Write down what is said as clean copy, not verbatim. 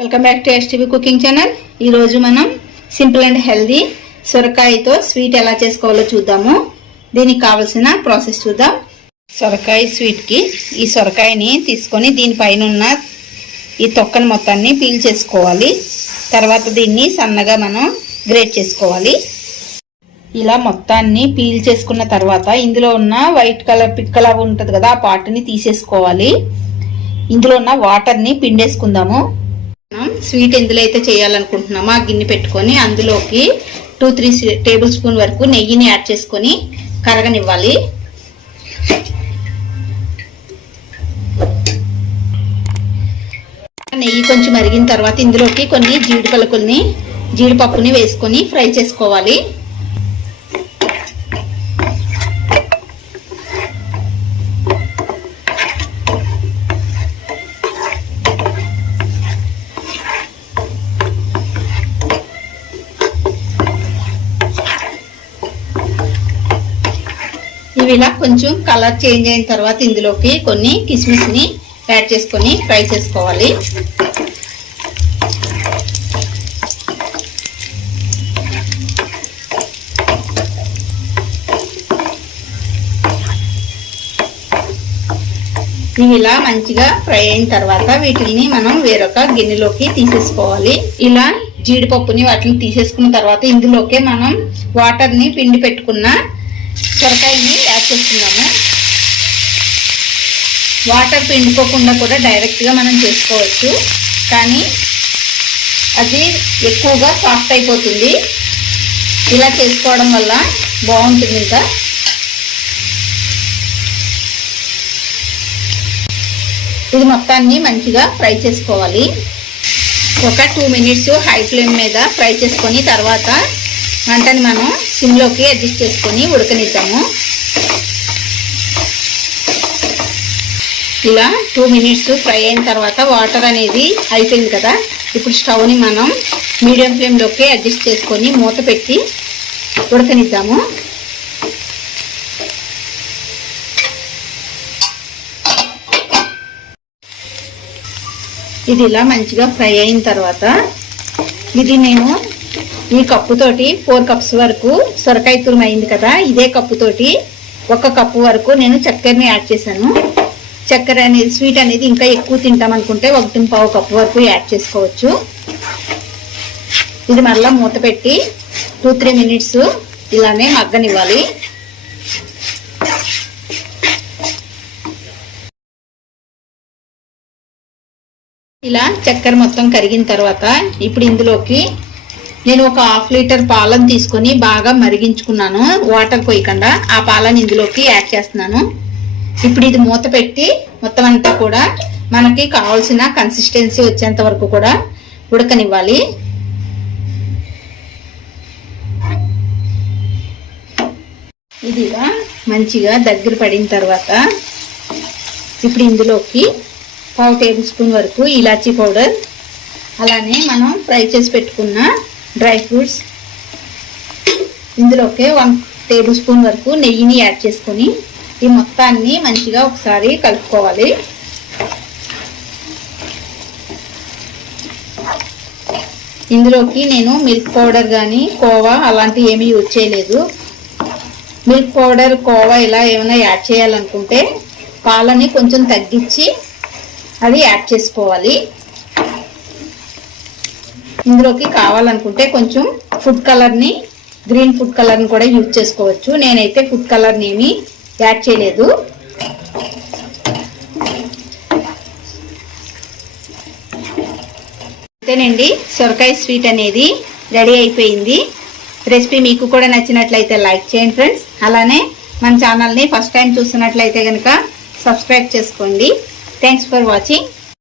Welcome back to STV cooking channel. ఈ రోజు మనం సింపుల్ అండ్ హెల్దీ సొరకాయతో స్వీట్ ఎలా చేసుకోవాలో చూద్దాము. దీనికి కావాల్సిన ప్రాసెస్ చూద్దాం. సొరకాయ స్వీట్ కి ఈ సొరకాయని తీసుకొని దీనిపైన ఉన్న ఈ తొక్కను మొత్తాన్ని పీల్ చేసుకోవాలి. తర్వాత దీన్ని సన్నగా మనం గ్రేట్ చేసుకోవాలి. ఇలా మొత్తాన్ని పీల్ చేసుకున్న తర్వాత ఇందులో ఉన్న వైట్ కలర్ పిక్కలా ఉంటుంది కదా, ఆ పార్ట్ని తీసేసుకోవాలి. ఇందులో ఉన్న వాటర్ని పిండేసుకుందాము. మనం స్వీట్ ఎందులో అయితే చేయాలనుకుంటున్నామో ఆ గిన్నె పెట్టుకొని అందులోకి 2-3 టేబుల్ స్పూన్ వరకు నెయ్యిని యాడ్ చేసుకొని కరగనివ్వాలి. నెయ్యి కొంచెం మరిగిన తర్వాత ఇందులోకి కొన్ని జీడిపప్పుని వేసుకొని ఫ్రై చేసుకోవాలి. ఇవి ఇలా కొంచెం కలర్ చేంజ్ అయిన తర్వాత ఇందులోకి కొన్ని కిస్మిస్ ని యాడ్ చేసుకొని ఫ్రై చేసుకోవాలి. ఇవి ఇలా మంచిగా ఫ్రై అయిన తర్వాత వీటిని మనం వేరొక గిన్నెలోకి తీసేసుకోవాలి. ఇలా జీడిపప్పుని వాటిని తీసేసుకున్న తర్వాత ఇందులోకి మనం వాటర్ ని పిండి పెట్టుకున్న సొరకాయని యాడ్ చేసుకున్నాము. వాటర్ పిండుకోకుండా కూడా డైరెక్ట్గా మనం చేసుకోవచ్చు, కానీ అది ఎక్కువగా సాఫ్ట్ అయిపోతుంది. ఇలా చేసుకోవడం వల్ల బాగుంటుంది. ఇంకా ఇది మొత్తాన్ని మంచిగా ఫ్రై చేసుకోవాలి. ఒక 2 మినిట్స్ హై ఫ్లేమ్ మీద ఫ్రై చేసుకొని తర్వాత మంటని మనం సిమ్లోకి అడ్జస్ట్ చేసుకొని ఉడకనిద్దాము. ఇలా 2 మినిట్స్ ఫ్రై అయిన తర్వాత వాటర్ అనేది అయిపోయింది కదా, ఇప్పుడు స్టవ్ని మనం మీడియం ఫ్లేమ్లోకి అడ్జస్ట్ చేసుకొని మూత పెట్టి ఉడకనిద్దాము. ఇది ఇలా మంచిగా ఫ్రై అయిన తర్వాత ఇది నేను ఈ కప్పుతోటి 4 కప్స్ వరకు సొరకాయ తురుము అయింది కదా, ఇదే కప్పుతోటి 1 కప్పు వరకు నేను చక్కెరని యాడ్ చేశాను. చక్కెర అనేది స్వీట్ అనేది ఇంకా ఎక్కువ తింటాం అనుకుంటే 1.5 కప్పు వరకు యాడ్ చేసుకోవచ్చు. ఇది మళ్ళీ మూత పెట్టి 2-3 మినిట్స్ ఇలానే మగ్గనివ్వాలి. ఇలా చక్కెర మొత్తం కరిగిన తర్వాత ఇప్పుడు ఇందులోకి నేను ఒక 1/2 లీటర్ పాలను తీసుకొని బాగా మరిగించుకున్నాను, వాటర్ పోయకుండా. ఆ పాలను ఇందులోకి యాడ్ చేస్తున్నాను. ఇప్పుడు ఇది మూత పెట్టి మొత్తం అంతా కూడా మనకి కావాల్సిన కన్సిస్టెన్సీ వచ్చేంత వరకు కూడా ఉడకనివ్వాలి. ఇది మంచిగా దగ్గర పడిన తర్వాత ఇప్పుడు ఇందులోకి 1/2 టేబుల్ స్పూన్ వరకు ఇలాచీ పౌడర్, అలానే మనం ఫ్రై చేసి పెట్టుకున్న డ్రై ఫ్రూట్స్, ఇందులోకి 1 టేబుల్ స్పూన్ వరకు నెయ్యిని యాడ్ చేసుకొని ఈ మొత్తాన్ని మంచిగా ఒకసారి కలుపుకోవాలి. ఇందులోకి నేను మిల్క్ పౌడర్ కానీ కోవా అలాంటివి ఏమీ యూజ్ చేయలేదు. మిల్క్ పౌడర్ కోవా ఇలా ఏమైనా యాడ్ చేయాలనుకుంటే పాలని కొంచెం తగ్గించి అది యాడ్ చేసుకోవాలి. ఇందులోకి కావాలనుకుంటే కొంచెం ఫుడ్ కలర్ని, గ్రీన్ ఫుడ్ కలర్ని కూడా యూజ్ చేసుకోవచ్చు. నేనైతే ఫుడ్ కలర్ని ఏమీ యాడ్ చేయలేదు. అంతేనండి, సొరకాయ స్వీట్ అనేది రెడీ అయిపోయింది. రెసిపీ మీకు కూడా నచ్చినట్లయితే లైక్ చేయండి ఫ్రెండ్స్. అలానే మన ఛానల్ని ఫస్ట్ టైం చూస్తున్నట్లయితే కనుక సబ్స్క్రైబ్ చేసుకోండి. Thanks for watching.